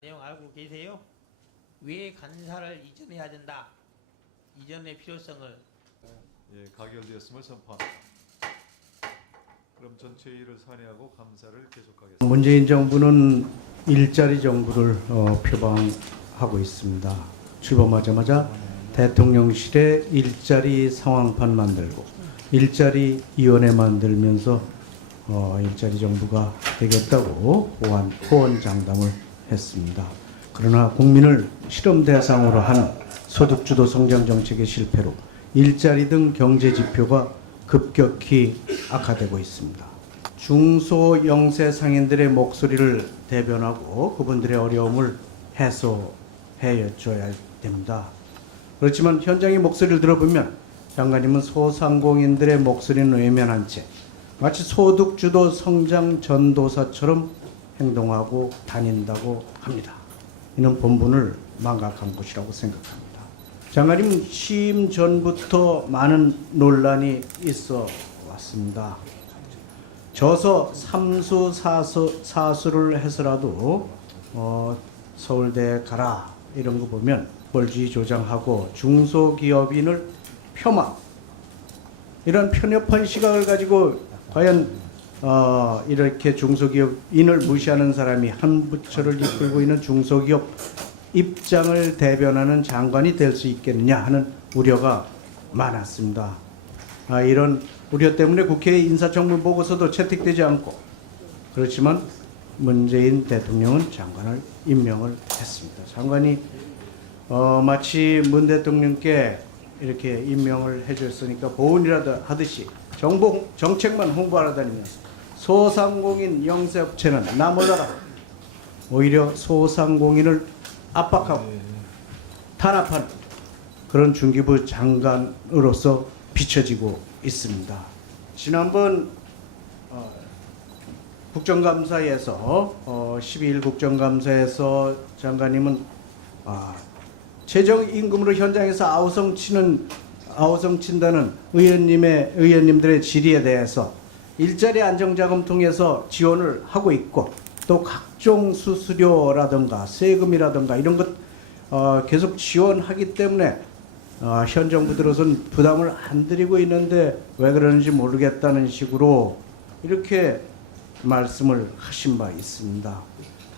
내용 알고 계세요? 왜 간사를 이전해야 된다? 이전의 필요성을. 예, 가결되었음을 선포합니다. 그럼 전체 일을 산회하고 감사를 계속하겠습니다. 문재인 정부는 일자리 정부를 표방하고 있습니다. 출범하자마자 대통령실에 일자리 상황판 만들고 일자리 위원회 만들면서 일자리 정부가 되겠다고 호언장담을 했습니다. 그러나 국민을 실험 대상으로 한 소득주도 성장 정책의 실패로 일자리 등 경제 지표가 급격히 악화되고 있습니다. 중소 영세 상인들의 목소리를 대변하고 그분들의 어려움을 해소해 줘야 됩니다. 그렇지만 현장의 목소리를 들어보면 장관님은 소상공인들의 목소리는 외면한 채 마치 소득주도 성장 전도사처럼 행동하고 다닌다고 합니다. 이는 본분을 망각한 것이라고 생각합니다. 장관님 취임 전부터 많은 논란이 있어 왔습니다. 저서 삼수 사수를 해서라도 서울대에 가라 이런 거 보면 pol주의 조장하고 중소기업인을 폄하 이런 편협한 시각을 가지고 과연 이렇게 중소기업인을 무시하는 사람이 한 부처를 이끌고 있는 중소기업 입장을 대변하는 장관이 될 수 있겠느냐 하는 우려가 많았습니다. 이런 우려 때문에 국회의 인사청문 보고서도 채택되지 않고 그렇지만 문재인 대통령은 장관을 임명을 했습니다. 장관이 마치 문 대통령께 이렇게 임명을 해줬으니까 보훈이라도 하듯이 정책만 홍보하러 다니면서 소상공인 영세업체는 나 몰라라 오히려 소상공인을 압박하고 탄압하는 그런 중기부 장관으로서 비춰지고 있습니다. 지난번 국정감사에서 12일 국정감사에서 장관님은 최저임금으로 현장에서 아우성 친다는 의원님들의 질의에 대해서 일자리 안정자금 통해서 지원을 하고 있고 또 각종 수수료라든가 세금이라든가 이런 것 계속 지원하기 때문에 현 정부 들어서는 부담을 안 드리고 있는데 왜 그러는지 모르겠다는 식으로 이렇게 말씀을 하신 바 있습니다.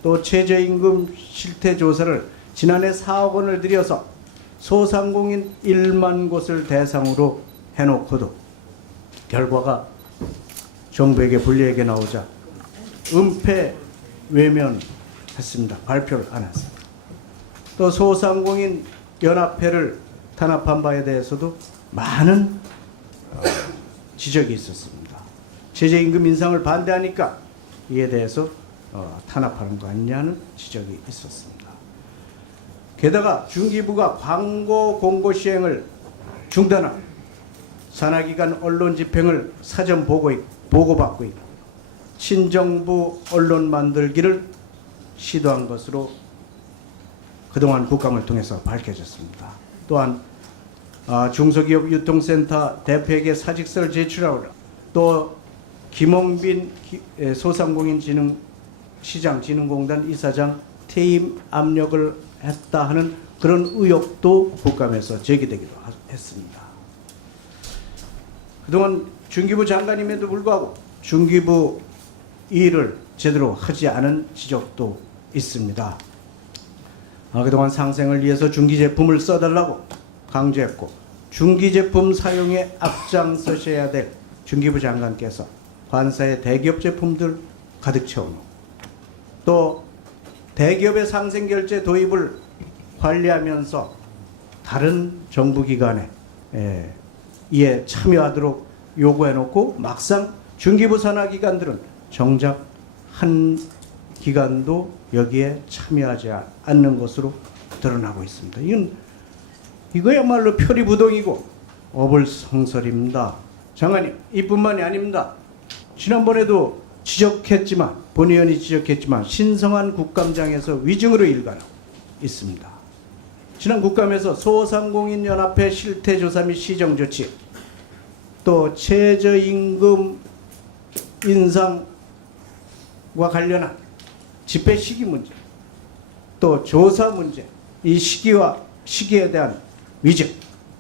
또 최저임금 실태조사를 지난해 4억 원을 들여서 소상공인 1만 곳을 대상으로 해놓고도 결과가 정부에게 불리하게 나오자 은폐 외면했습니다. 발표를 안 했습니다. 또 소상공인 연합회를 탄압한 바에 대해서도 많은 지적이 있었습니다. 최저임금 인상을 반대하니까 이에 대해서 탄압하는 거 아니냐는 지적이 있었습니다. 게다가 중기부가 광고 공고 시행을 중단한 산하기관 언론 집행을 사전 보고받고 있고 친정부 언론 만들기를 시도한 것으로 그동안 국감을 통해서 밝혀졌습니다. 또한 중소기업 유통센터 대표에게 사직서를 제출하고 또 김홍빈 소상공인시장진흥공단 이사장 퇴임 압력을 했다 하는 그런 의혹도 국감에서 제기되기도 했습니다. 그동안 중기부 장관임에도 불구하고 중기부 일을 제대로 하지 않은 지적도 있습니다. 그동안 상생을 위해서 중기제품을 써달라고 강조했고 중기제품 사용에 앞장서셔야 될 중기부 장관께서 관사의 대기업 제품들 가득 채워놓고 또 대기업의 상생결제 도입을 관리하면서 다른 정부기관에 이에 참여하도록 요구해놓고 막상 중기부 산하기관들은 정작 한 기관도 여기에 참여하지 않는 것으로 드러나고 있습니다. 이거야말로 표리부동이고 어불성설입니다. 장관님, 이뿐만이 아닙니다. 지난번에도 지적했지만 본 의원이 지적했지만 신성한 국감장에서 위증으로 일관하고 있습니다. 지난 국감에서 소상공인연합회 실태조사 및 시정조치 또 최저임금 인상과 관련한 집회 시기 문제 또 조사 문제, 이 시기에 대한 위증,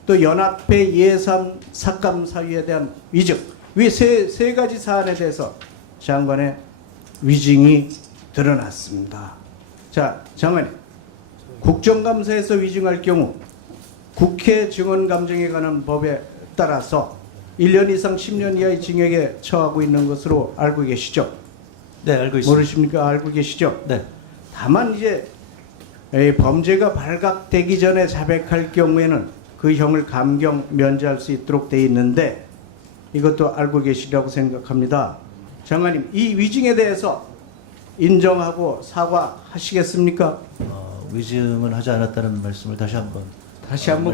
또 연합회 예산 삭감 사유에 대한 위증, 이 세 가지 사안에 대해서 장관의 위증이 드러났습니다. 자, 장관님, 국정감사에서 위증할 경우 국회 증언감정에 관한 법에 따라서 1년 이상 10년 이하의 징역에 처하고 있는 것으로 알고 계시죠? 네, 알고 있습니다. 모르십니까? 알고 계시죠? 네. 다만 이제 이 범죄가 발각되기 전에 자백할 경우에는 그 형을 감경 면제할 수 있도록 돼 있는데 이것도 알고 계시리라고 생각합니다. 장관님, 이 위증에 대해서 인정하고 사과하시겠습니까? 위증은 하지 않았다는 말씀을 다시 한번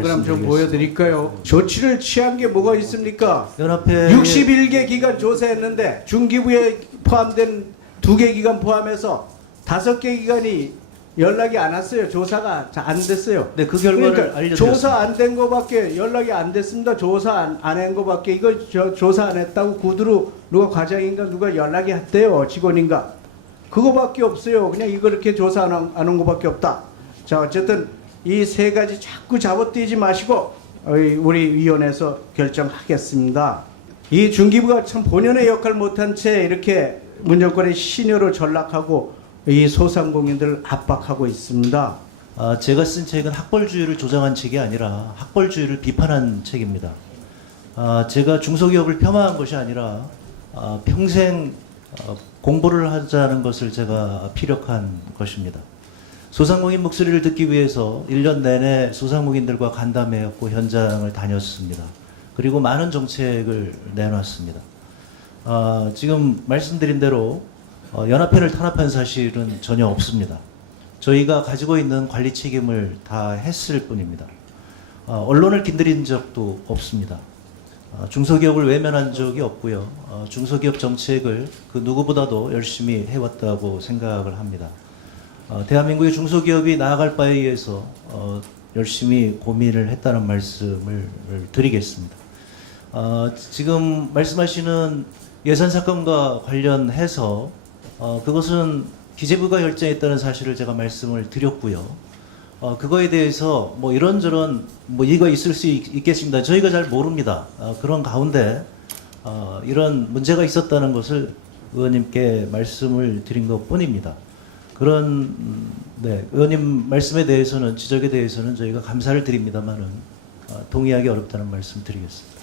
그럼 좀 말씀드리겠습니다. 보여드릴까요? 조치를 취한 게 뭐가 있습니까? 연합회 61개 기관 조사했는데 중기부에 포함된 2개 기관 포함해서 5개 기관이 연락이 안 왔어요. 조사가 안 됐어요. 네, 그 결과를 그러니까 알려드렸습니다. 조사 안 된 거밖에 연락이 안 됐습니다. 조사 안 한 거밖에 이거 조사 안 했다고 구두로 누가 과장인가 누가 연락이 했대요. 직원인가. 그거밖에 없어요. 그냥 이거 이렇게 조사 안 한 거밖에 없다. 자, 어쨌든 이 세 가지 자꾸 잡아떼지 마시고 우리 위원회에서 결정하겠습니다. 이 중기부가 참 본연의 역할 못한 채 이렇게 문정권의 신여로 전락하고 이 소상공인들을 압박하고 있습니다. 제가 쓴 책은 학벌주의를 조장한 책이 아니라 학벌주의를 비판한 책입니다. 제가 중소기업을 폄하한 것이 아니라 평생 공부를 하자는 것을 제가 피력한 것입니다. 소상공인 목소리를 듣기 위해서 1년 내내 소상공인들과 간담회했고 현장을 다녔습니다. 그리고 많은 정책을 내놨습니다. 지금 말씀드린 대로 연합회를 탄압한 사실은 전혀 없습니다. 저희가 가지고 있는 관리 책임을 다 했을 뿐입니다. 언론을 긴드린 적도 없습니다. 중소기업을 외면한 적이 없고요. 중소기업 정책을 그 누구보다도 열심히 해왔다고 생각을 합니다. 대한민국의 중소기업이 나아갈 바에 의해서 열심히 고민을 했다는 말씀을 드리겠습니다. 지금 말씀하시는 예산 사건과 관련해서 그것은 기재부가 결정했다는 사실을 제가 말씀을 드렸고요. 그거에 대해서 뭐 이런저런 뭐 이거 있을 수 있겠습니다. 저희가 잘 모릅니다. 그런 가운데 이런 문제가 있었다는 것을 의원님께 말씀을 드린 것뿐입니다. 그런 의원님 말씀에 대해서는 지적에 대해서는 저희가 감사를 드립니다만은 동의하기 어렵다는 말씀 드리겠습니다.